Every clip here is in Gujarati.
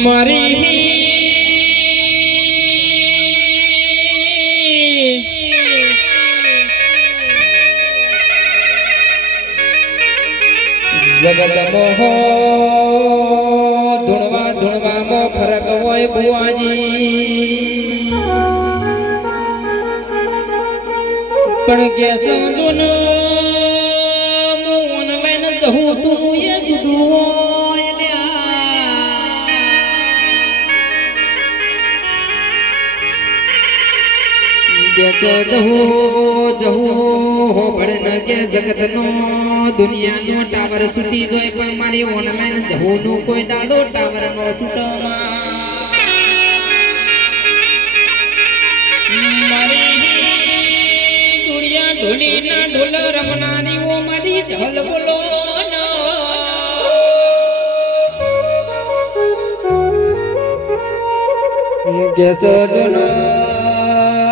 મારી જગત મોહો ધૂણવા ધૂણવામાં ફરક હોય બુઆજી પણ કે સમજો ન ઓનલાઈન જહું તું એ જુદું હોય જગત નો દુનિયા નો ટાવર સુટી જોય પણ મારી ઓનલાઈન જવું નું કોઈ દાડો ટાવર નો મારી દુનિયા ઢોલી ના ઢોલ રમનારી ઓ મારી જહલ બોલો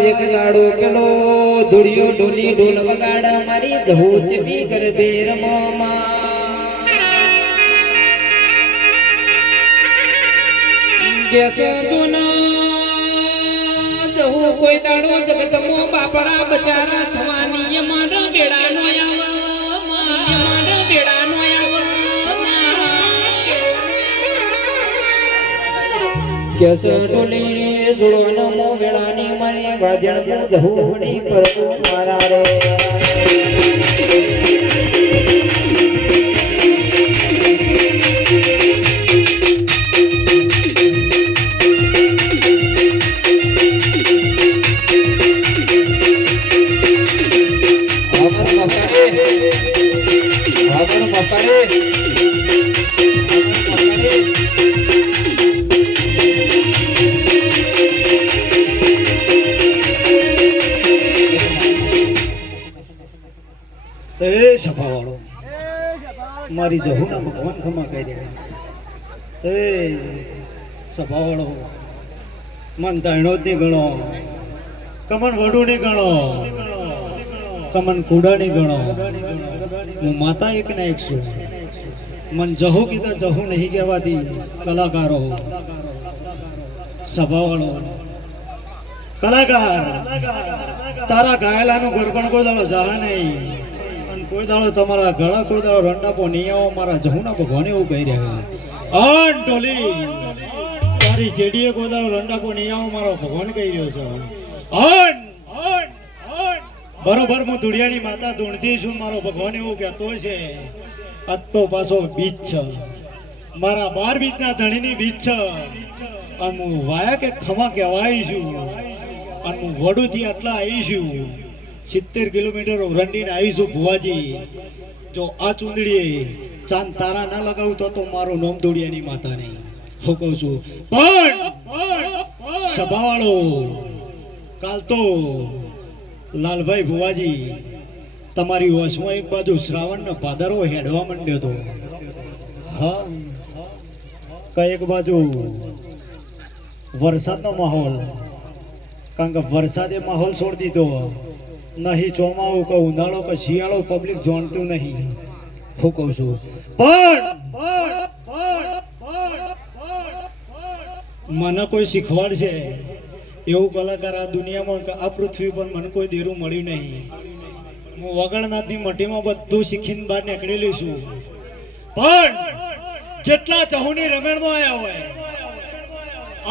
એક દાડો પેલો ધૂળિયો ઢોલી ઢોલ વગાડા મારી જહુ ચપી ગરબે રમોમાં કેસો જહુ કોઈ દાડો જગતમો બાપડા બચારા થવાની અમારો બેડાનો અમારો બેડાનો કેસો ઢોલી જોડવાનો મો વેળાની મારી વાજણ હું જહુડી પર મારા રે સભાવાળો મારી જહુના ભગવાન ખમા કહી રહ્યા એ સભાવાળો મન તાણો જ નહીં ગણો કમન વડું નહીં ગણો કમન કુડા નહીં ગણો હું માતા એક ના એક છું મન જહુ કીધા જહુ નહીં કહેવાતી કલાકારો સભાવાળો કલાકાર તારા ગાયેલાનું ગરબણ કોઈ દાડો જા નહીં કોઈ દાડો તમારા ગળા કોઈ દાડો રંડાપો નહીં આવો મારા જહુના ભગવાન એવું કહી રહ્યા અન ઢોલી તારી જેડીએ કોઈ દાડો રંડાપો નહીં આવો મારો ભગવાન કહી રહ્યો છે અન બરોબર હું ધુડિયાની માતા ધૂણતી છું મારો ભગવાન એવું કહેતો છે આજ તો પાછો બીજ છે મારા 12 બીજના ધણીની બીજ છે અને હું વાયા કે ખમા કહેવાય છું અને હું વડુથી આટલા આવી છું 70 કિલોમીટર રંડીને આવીશું ભુવાજી જો આ ચૂંદડીએ ચાંદ તારા ના લગાવું તો મારું નામ ધોડિયાની માતા નહીં હું કહું છું પણ સભાવાળો કાલ તો લાલભાઈ ભુવાજી તમારી વશમાં એક બાજુ શ્રાવણનો ભાદરવો હેડવા માંડ્યો હતો હા કઈક બાજુ વરસાદનો માહોલ કારણ કે વરસાદે માહોલ છોડી દીધો નહીં ચોમાવું કે ઉનાળો કે શિયાળો પબ્લિક જાણતું નહીં હું કહું છું પણ મને કોઈ શીખવાડશે એવું કલાકાર આ દુનિયામાં આ પૃથ્વી પર મને કોઈ દેરું મળ્યું નહીં હું વગણનાથની મટીમાં બધું શીખીને બહાર નીકળેલી છું પણ જેટલા જહુની રમેણમાં આવ્યા હોય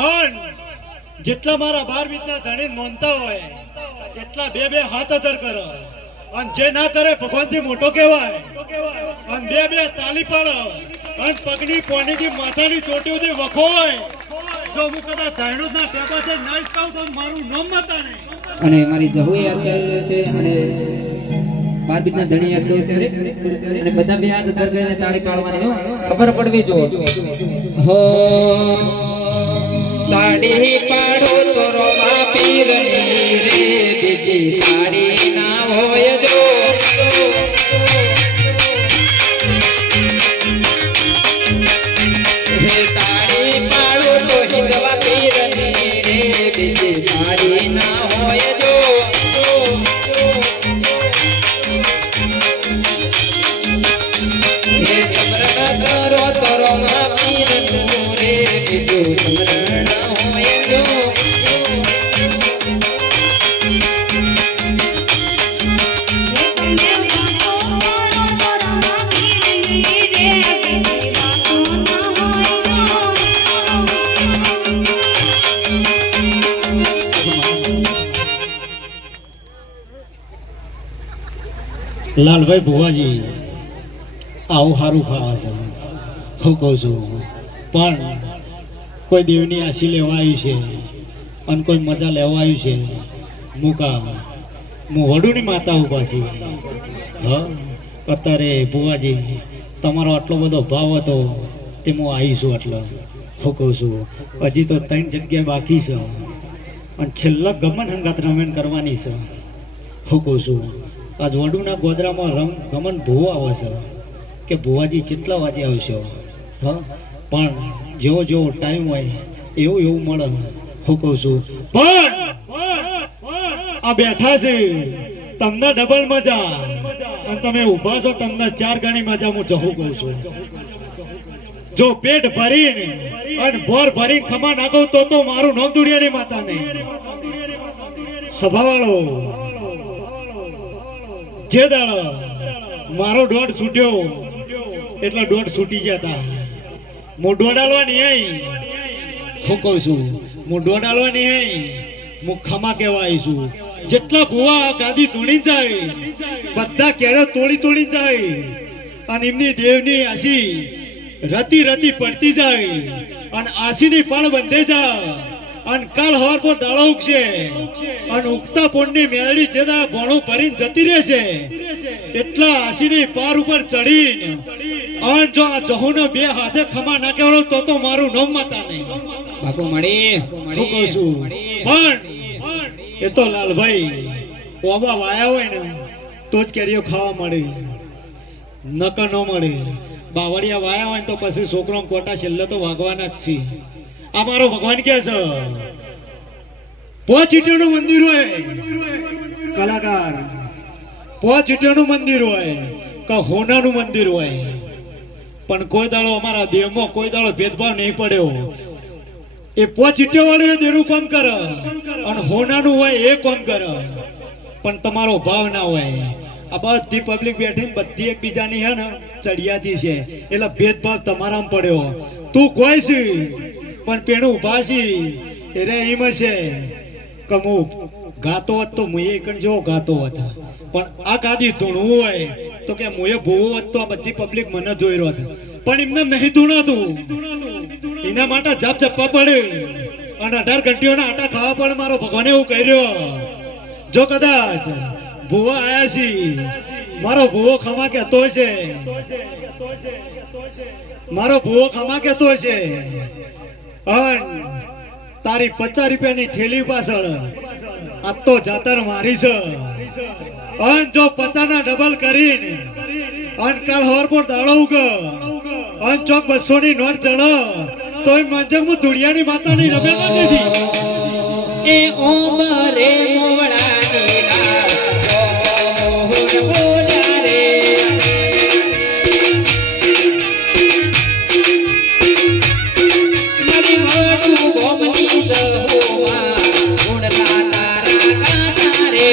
અને જેટલા મારા 12 બીજના ધણી નોંધતા હોય એટલા બે હાથ અધર કરે અને જે ના કરે ભગવાનથી મોટો કહેવાય અને બે તાલી પાડે અને પગની કોનીથી માથાની ચોટીઓથી વખો હોય જો હું કદાચ ધાયણું ના ટેબા છે ના કહું તો મારું નામ માતા નહીં અને મારી જહુ યાદ કરે છે અને 12 બીજના ધણી યાદ કર્યું ત્યારે અને બધા બે હાથ અધર કરીને તાળી પાડવાની ખબર પડવી જો હો તાળી પાડો તો રોમા પીરની રે બીજી તાળી ના હોય જો હે તાળી પાડો તો હિંદવા પીરની રે બીજી તાળી ના હોય જો હે સબર કરો તો રોમા પીરનું રે બીજું લાલભાઈ ભુવાજી આવું સારું ફાવે છે હું કહું છું પણ કોઈ દેવની આશી લેવા આવ્યું છે અને કોઈ મજા લેવા આવ્યું છે મુકા હું વડુની માતા ઉભા છે હા અત્યારે ભુવાજી તમારો આટલો બધો ભાવ હતો તે હું આવીશું એટલે હું કહું છું હજી તો 3 જગ્યાએ બાકી છે અને છેલ્લા ગમન હંગાત રમેણ કરવાની છે હું કહું છું આજ વડુના ગોદરામાં ગમન ભૂવો આવે છે કે ભુવાજી કેટલા વાગે આવશો હા પણ જેવો જેવો ટાઈમ હોય એવું એવું મળે હું કહું છું પણ આ બેઠા છે તમને ડબલ મજા અને તમે ઊભા છો તમને 4 ગણી મજા હું જહું કહું છું જો પેટ ભરીને અને ભોર ભરીને ખમા નાખો તો મારું નામ દુડિયાની માતા નહીં સભાવાળો જે દાળ મારો દોઢ છૂટ્યો એટલે દોઢ છૂટી જતા હું દોડાલવા નહીં આવી હું કહું છું હું દોડાલવા નહીં આવી હું ખમા કહેવા આવી છું જેટલા ભુવા ગાદી તોડી જાય બધા કેરો તોડી જાય અને એમની દેવની આશી રતી રતી પડતી જાય અને આશીની પાળ બંધે જાય અને કાલ હવાર પર દાડો ઉગશે અને ઉગતા પોણની મેળડી જેના ભણું ભરીને જતી રહે છે એટલા આશીની પાર ઉપર ચડીને અને જો આ જહુને 2 હાથે ખમા નાખ્યો તો મારું નામ માતા નહીં બાપુ મળી શું કહું છું પણ એ તો લાલભાઈ ઓબા વાયા હોય ને તો જ કેરીઓ ખાવા મળે નકર ન મળે બાવળિયા વાયા હોય ને તો પછી છોકરો કોટા છેલ્લે તો વાગવાના જ છે આ મારો ભગવાન કે છે 5 ઈંટોનું મંદિર હોય કલાકાર 5 ઈંટોનું મંદિર હોય કે હોનાનું મંદિર હોય પણ કોઈ દાડો અમારા દેહમાં કોઈ દાડો ભેદભાવ નહીં પડ્યો એ 5 ઈંટો વાળું દેરું કામ કરે અને હોનાનું હોય એ કામ કરે પણ તમારો ભાવ ના હોય આ બધી પબ્લિક બેઠી બધી એકબીજાની હે ને ચડિયાતી છે એટલે ભેદભાવ તમારામાં પડ્યો તું કોઈ છે પણ પેણું ઉભા છે એટલે એમ છે કે હું ગાતો હોત તો મુએ કણ જેવો ગાતો હોત પણ આ ગાદી ધૂણવું હોય તો કે મુએ ભૂવો હોત તો આ બધી પબ્લિક મને જોઈ રહ્યો પણ એમને નહીં ધૂણાતું એના માટે જપ જપવા પડે અને 18 ઘંટીઓના આટા ખાવા પડે મારો ભગવાને એવું કહી રહ્યો જો કદાચ ભૂવો આયા છે મારો ભૂવો ખમા કહેતો છે મારો ભૂવો ખમા કહેતો છે અન તારી 50 રૂપિયાની ઠેલી પાછળ આ તો જાતર મારી છે અન જો 50 ના ડબલ કરીને અન કાલ હવાર પર દાડો ઉગ અન ચોક 200 ની નોટ ચડો તોય મંજક હું દુડિયાની માતાની રબે ના દીધી એ ઓમરે મોવડાની લાલ મોહર બોલ્યા રે મારી મોટું ગોમની જહોમાં ઉડલા તારા ગાતા રે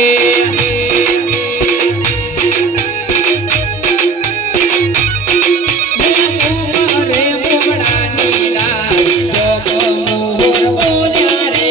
ઓમરે મોવડાની લાલ મોહર બોલ્યા રે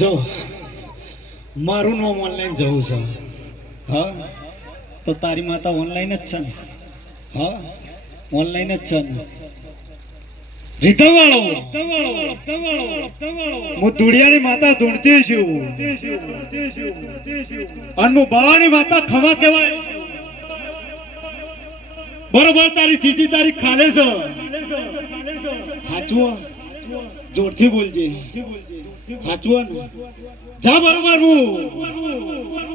જો મારું નામ ઓનલાઈન જવું છે હા તો તારી માતા ઓનલાઈન જ છે ને હા ઓનલાઈન જ છે ને રીતવાળો હું દુડિયાની માતા ધૂણતી છું અને હું બાવાની માતા ખમા કહેવાય બરોબર તારી ત્રીજી તારીખ ખાલે છે સાચું જોરથી બોલજે સાચું જા બરોબર હું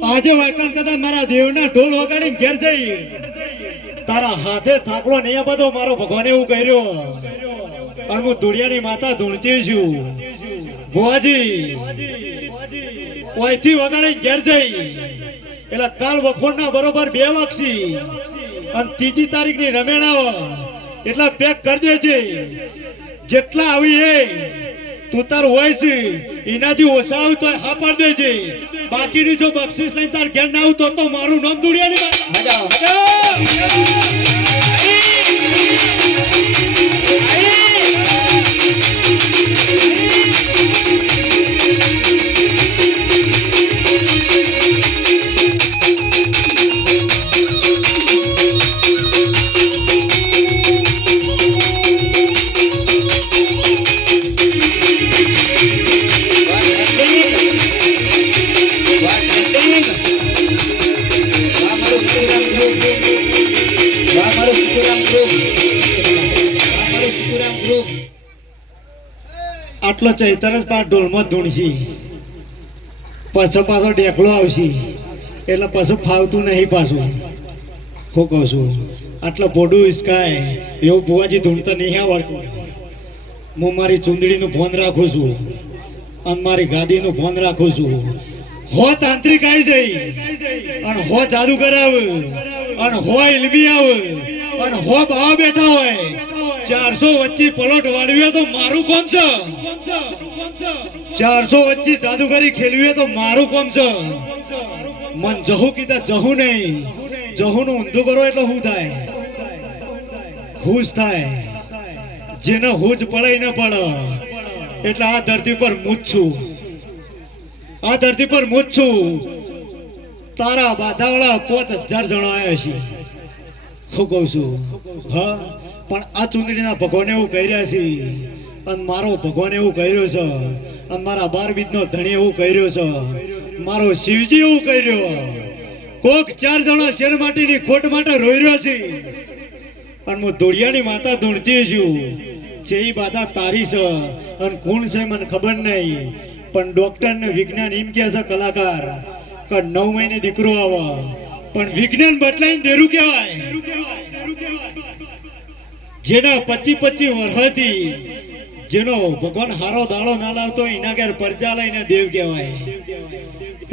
આજે વાયકાન કદાચ મારા દેવના ઢોલ વગાડીને ઘેર જઈ તારા હાથે થાકલો નહીં બધો મારો ભગવાન એવું કર્યો અને હું દુડિયાની માતા ધૂણતી છું ભુવાજી ઓયથી વગાડીને ઘેર જઈ એટલે કાલ બપોરના બરોબર 2 વાગશી અને 3જી તારીખની રમેણ આવે એટલા પેક કરી દેજે. જેટલા આવી એ તું તાર હોય છે એનાથી ઓછા આવ તો હા પાડી દેજે. બાકીની જો બક્ષિસ લઈને તાર ઘેર ના આવ તો મારું નામ દુડિયાની હજાઓ હજાઓ આટલો ચૈતર જ પાછો ઢોલમાં ધૂણશી પાછો ડેકલો આવશી એટલે પાછું ફાવતું નહીં. પાછું હું કહું છું આટલો પોડું ઈસકાય એવું ભુવાજી ધૂણતા નહીં આવડતું. હું મારી ચૂંદડીનું ફોન રાખું છું અને મારી ગાદીનું ફોન રાખું છું. હો તાંત્રિક આવી જઈ અને હો જાદુ કરાવે અને હો ઇલમી આવે અને હો બાવા બેઠા હોય 400 વચ્ચે પલોટ વાળવી તો મારું કોમ છે. 400 વચ્ચે જાદુગરી ખેલવી તો મારું કોમ છે. મન જહુ કીધા જહુ નહીં, જહુ નું ઊંધું કરો એટલે હું થાય? હુજ થાય. જેને હુજ પડે ન પડે. એટલે આ ધરતી પર હું જ છું. આ ધરતી પર હું જ છું. તારા બાધાવાળા 5000 જણા આવ્યા છે. હું કહું છું હા, પણ આ ચૂંદડીના ભગવાન એવું કહી રહ્યા છે અને મારો ભગવાન એવું કહી રહ્યો છે અને મારા 12 બીજનો ધણી એવું કહી રહ્યો છે, મારો શિવજી એવું કહી રહ્યો. કોક 4 જણા શેર માટીની ખોટ માટે રોઈ રહ્યો છે અને હું ધોળિયાની માતા ધૂણતી છું. જે બાધા તારી છે અને કોણ છે મને ખબર નહીં, પણ ડોક્ટર ને વિજ્ઞાન એમ કહે છે કલાકાર કે 9 મહિને દીકરો આવે, પણ વિજ્ઞાન બદલાઈને દેરું કહેવાય. જેના 25 વર્ષથી જેનો ભગવાન હારો દાડો ના લાવતો એના ઘેર પરજા લઈને દેવ કહેવાય.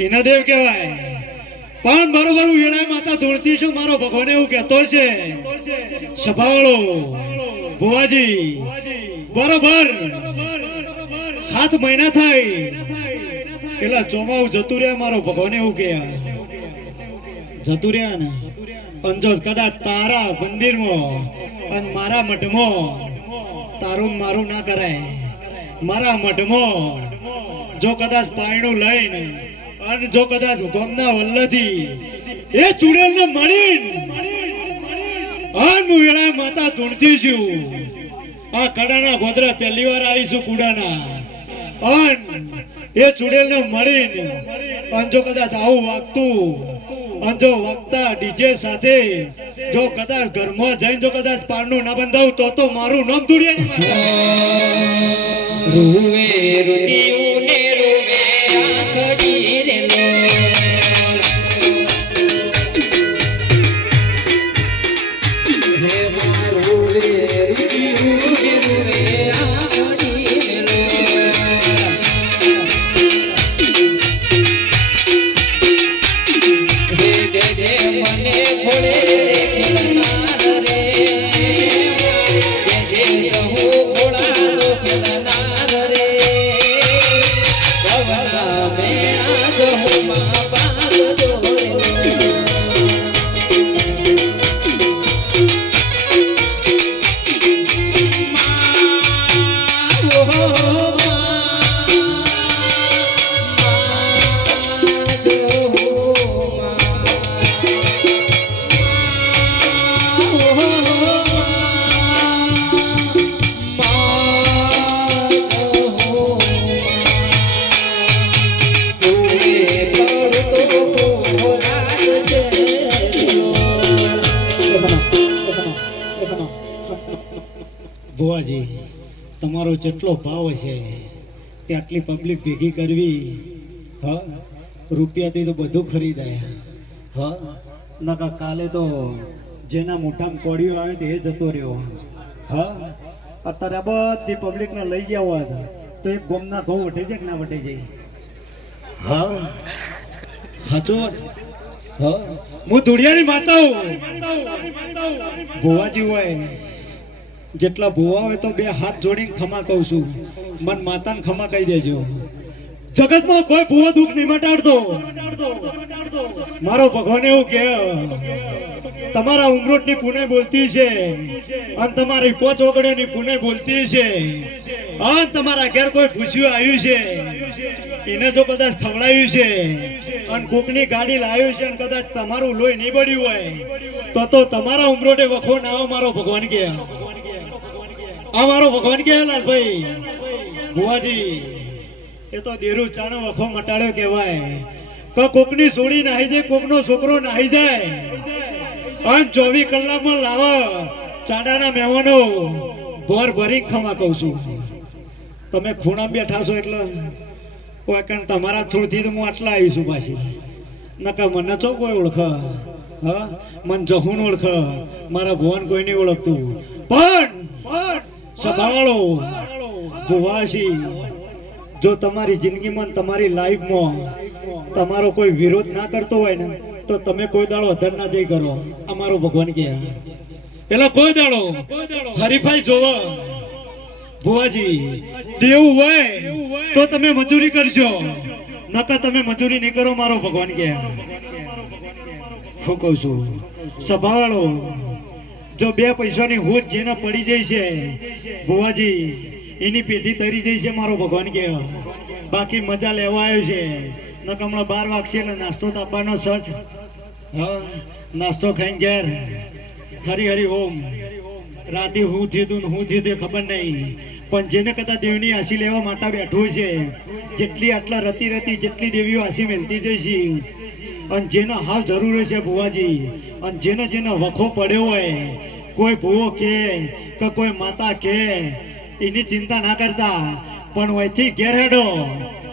એના દેવ કહેવાય. પણ બરોબર વેળાએ માતા ધૂણતી છું. મારો ભગવાન એવું કહેતો છે સભાવાળો ભુવાજી બરોબર 7 મહિના થાય એટલે ચોમાવું જતું રહ્યા. મારો ભગવાન એવું કહે જતું રહ્યા ને અને જો કદાચ તારા મંદિરમાં અને મારા મઠમાં તારું મારું ના કરાય, મારા મઠમાં જો કદાચ પાયણું લઈને અને જો કદાચ ગોમના વલ્લથી એ ચૂડેલને મળીને હું વેળા માતા ધૂણતી છું. આ કડાના ગોદરા પહેલી વાર આવીશું કુડાના અને એ ચૂડેલને મળીને અને જો કદાચ આવું વાગતું અને જો વાગતા ડીજે સાથે જો કદાચ ઘરમાં જઈને જો કદાચ પારનું ના બંધાવું તો મારું નામ ધૂળિયા રૂવે રુદિયું ને રૂવે આખડી રે લો. હે રૂવે રુદિયું ને રૂવે આખડી રે લો. હે દે દે મને ભોળે રે ખિલનાર રે. દે દે જહુ ભોળા નો ખિલનાર રે. ગવના મેણા જહુ માં બાદ દોરે લો. ભુવાજી તમારો જેટલો ભાવ છે તે આટલી પબ્લિક ભેગી કરવી હા, રૂપિયાથી તો બધું ખરીદાય હા. નકા કાલે તો જેના મોઢામાં કોળીઓ આવે તે જતો રહ્યો હા. અત્યારે બધી પબ્લિકને લઈ જવા તો એક ગોમના ઘઉં વટે છે કે ના વટે જાય હા. હાચું હા હું ધુડિયાની માતા હું ભુવાજી હોય જેટલા ભુવા હોય તો બે હાથ જોડીને ખમા કહું છું મન માતાને ખમા કહી દેજો જગતમાં કોઈ ભુવો દુઃખ નહીં મટાડતો મારો ભગવાન એવું કે તમારા ઉમરોટની પુણે બોલતી છે અને તમારી પોચ ઓગળેની પુણે બોલતી છે અને તમારા ઘેર કોઈ ભૂસ્યું આવ્યું છે એને જો કદાચ ખવડાવ્યું છે અને કોકની ગાડી લાવ્યું છે અને કદાચ તમારું લોહી નહીં બળ્યું હોય તો તમારા ઉમરોટે વખો ના આવો મારો ભગવાન કે આ મારો ભગવાન કે લાલભાઈ ભુવાજી એ તો દેરું ચાણો વખો મટાડ્યો કહેવાય કે કોકની સોડી નાહી જાય કોકનો છોકરો નાહી જાય અને 24 કલાકમાં લાવો ચાડાના મહેમાનો ભર ભરી ખમા કહું છું તમે ખૂણા બેઠા છો એટલે કોઈ તમારા થ્રુથી તો હું આટલા આવી છું પાછી નકા મને તો કોઈ ઓળખ હા મન જહુન ઓળખ મારા ભુવન કોઈ નહીં ઓળખતું પણ સભાવાળો ભુવાસી જો તમારી જિંદગીમાં તમારી લાઈફમાં તમારો કોઈ વિરોધ ના કરતો હોય ને તો તમે કોઈ દાડો અધર ના જઈ કરો અમારો ભગવાન કે એટલે કોઈ દાડો હરીફાઈ જોવો ભુવાજી દેવું હોય તો તમે મજૂરી કરજો નકર તમે મજૂરી નહીં કરો મારો ભગવાન કે હું કહું છું સભાવાળો જો બે પૈસાની હોજ જેને પડી જાય છે ભુવાજી એની પેઢી તરી જાય છે મારો ભગવાન કે બાકી મજા લેવા આવ્યો છે નકર હમણાં 12 વાગશે ને નાસ્તો તાપવાનો સચ હા નાસ્તો ખાઈને ઘેર હરી હરી ઓમ રાતે હું થયું ખબર નહીં પણ જેને કદાચ દેવની આશી લેવા માટે બેઠું છે જેટલી આટલા રતી જેટલી દેવીઓ આશી મેલતી જઈ છે અને જેનો હાવ જરૂર છે ભુવાજી અને જેને વખો પડ્યો હોય કોઈ ભૂવો કે કોઈ માતા કે એની ચિંતા ના કરતા પણ વયથી ઘેર હેડો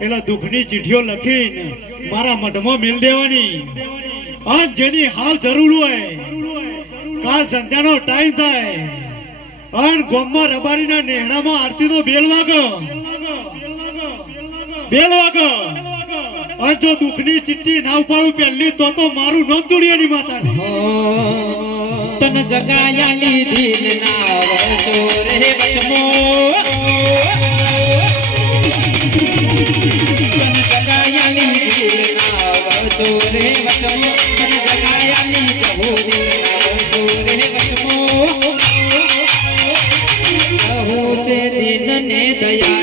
એટલે દુઃખની ચીઠીઓ લખીને મારા મઢમાં મિલ દેવાની અને જેની હાવ જરૂર હોય કાલ સંધ્યાનો ટાઈમ થાય અને ગોમમાં રબારીના નેહણામાં આરતીનો બેલ વાગો અને જો દુઃખની ચિઠ્ઠી ના ઉપાડું પહેલી તો મારું નામ ધુડિયાની માતા તન જગાયાલી દિલ ના વચો રે વચમો તન જગાયાલી દિલ ના વચો રે વચમો તન જગાયાલી જહો દિલ ના વચો રે વચમો કહો સે દિન ને દયાળે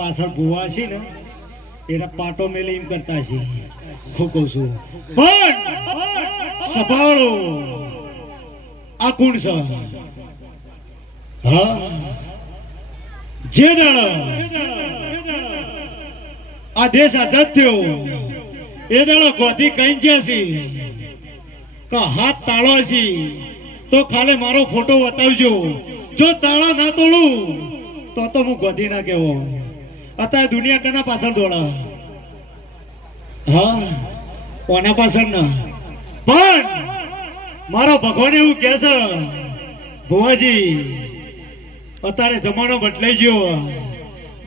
પાછળ ભુવા છે ને એના પાટો મેલે એમ કરતા છે હું કહું છું પણ સભાવાળો આ કોણ છે હા જે દાડો આ દેશ આઝાદ થયો એ દાડો ગોધી કઈ ગયા છે કે હાથ તાળો છે તો ખાલી મારો ફોટો બતાવજો જો તાળા ના તોડું તો હું ગોધી ના કેવો અત્યારે દુનિયા કના પાછળ દોડા હા કોના પાછળ ના પણ મારો ભગવાન એવું કહે છે ભુવાજી અત્યારે જમાનો બદલાઈ ગયો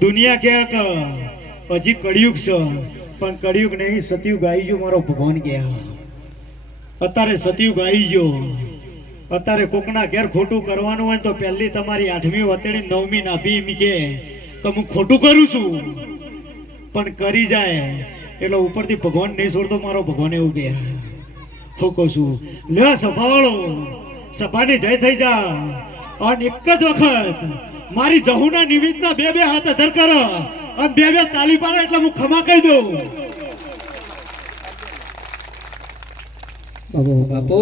દુનિયા કે હજી કળિયુગ છે પણ કળિયુગ નહીં સતયુગ આવી ગયો મારો ભગવાન કે અત્યારે સતયુગ આવી ગયો અત્યારે કોકના ઘેર ખોટું કરવાનું હોય તો પહેલી તમારી 8મી વતેડી 9મી નાભી એમ કે હું ખોટું કરું છું પણ કરી જાય એટલે ઉપરથી ભગવાન નહીં છોડતો મારો ભગવાન એવું કે હું કહું છું લે સભાવાળો સભાની જય થઈ જા અને એક જ વખત મારી જહુના નિમિત્તના બે હાથ અધર કરો અને બે તાલી પાડે એટલે હું ખમા કહી દઉં બાપુ